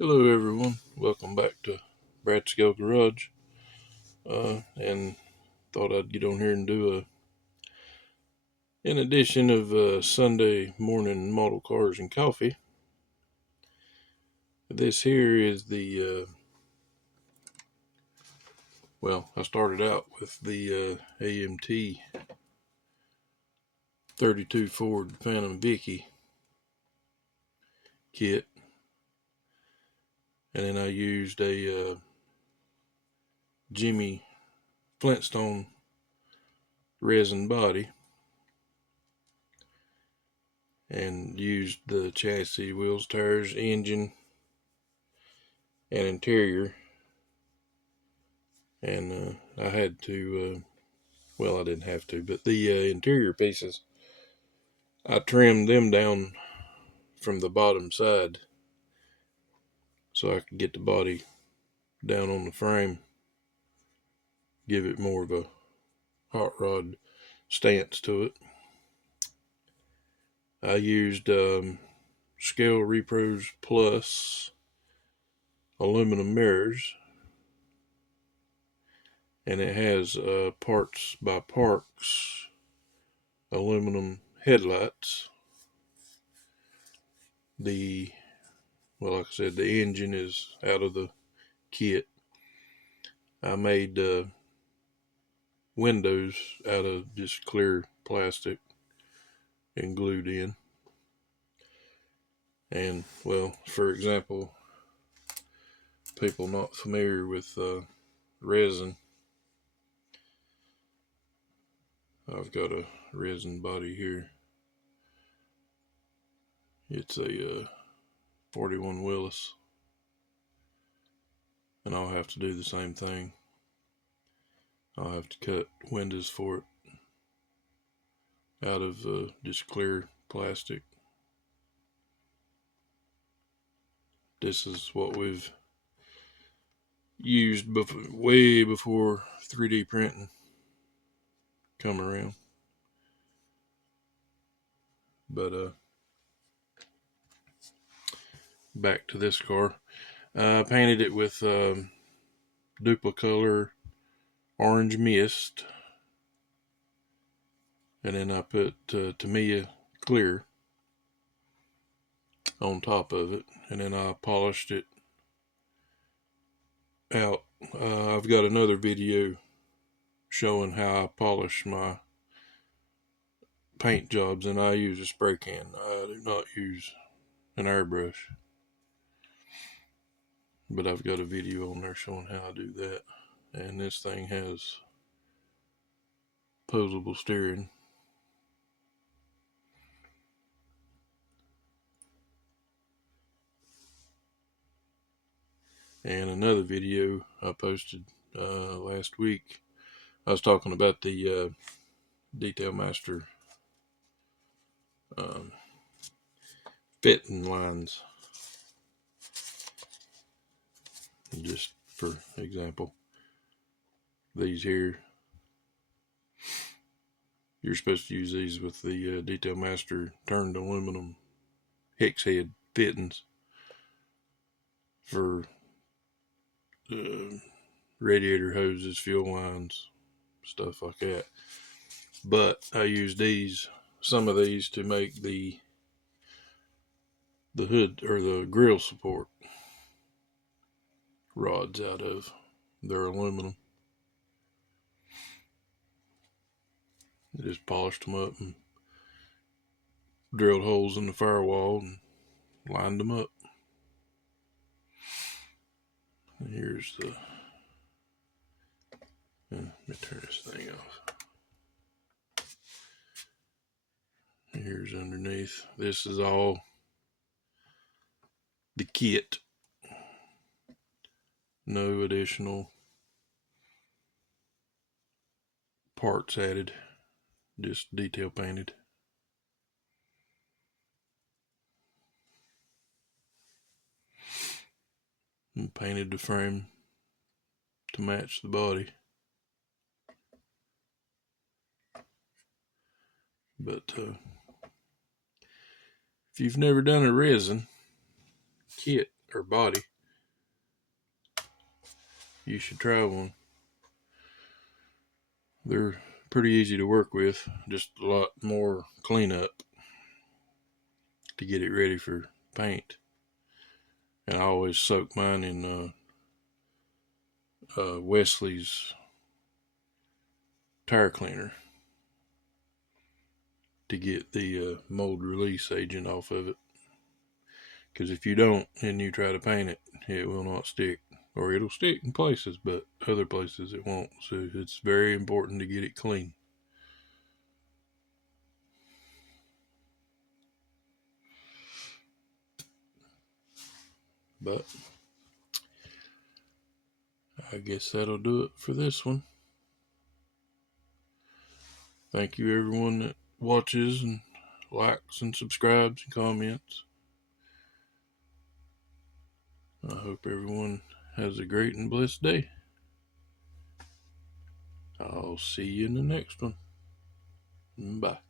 Hello everyone, welcome back to Brad Scale Garage, and thought I'd get on here and do an edition of Sunday morning model cars and coffee. This here is I started out with the AMT 32 Ford Phantom Vicky kit, and then I used a Jimmy Flintstone resin body and used the chassis, wheels, tires, engine, and interior. And I had to, I didn't have to, but the interior pieces, I trimmed them down from the bottom side so I could get the body down on the frame, give it more of a hot rod stance to it. I used Scale Repros Plus aluminum mirrors, and it has Parts by Parks aluminum headlights. Like I said, the engine is out of the kit. I made windows out of just clear plastic and glued in. And, for example, people not familiar with resin, I've got a resin body here. It's a 41 Willis, and I'll have to do the same thing. I'll have to cut windows for it out of just clear plastic. This is what we've used way before 3D printing come around. But back to this car. I painted it with Duplicolor Orange Mist, and then I put Tamiya Clear on top of it, and then I polished it out. I've got another video showing how I polish my paint jobs, and I use a spray can. I do not use an airbrush, but I've got a video on there showing how I do that. And this thing has posable steering. And another video I posted last week, I was talking about the Detail Master fitting lines. Just for example, these here, you're supposed to use these with the Detail Master turned aluminum hex head fittings for radiator hoses, fuel lines, stuff like that. But I use some of these to make the hood or the grill support rods out of. They're aluminum. I just polished them up and drilled holes in the firewall and lined them up. And here's the, let me turn this thing off. Here's underneath. This is all the kit. No additional parts added, just detail painted. And painted the frame to match the body. But if you've never done a resin kit or body, you should try one. They're pretty easy to work with, just a lot more cleanup to get it ready for paint. And I always soak mine in Wesley's tire cleaner to get the mold release agent off of it. Because if you don't and you try to paint it, it will not stick. Or it'll stick in places, but other places it won't. So it's very important to get it clean. But I guess that'll do it for this one. Thank you everyone that watches and likes and subscribes and comments. I hope everyone has a great and blessed day. I'll see you in the next one. Bye.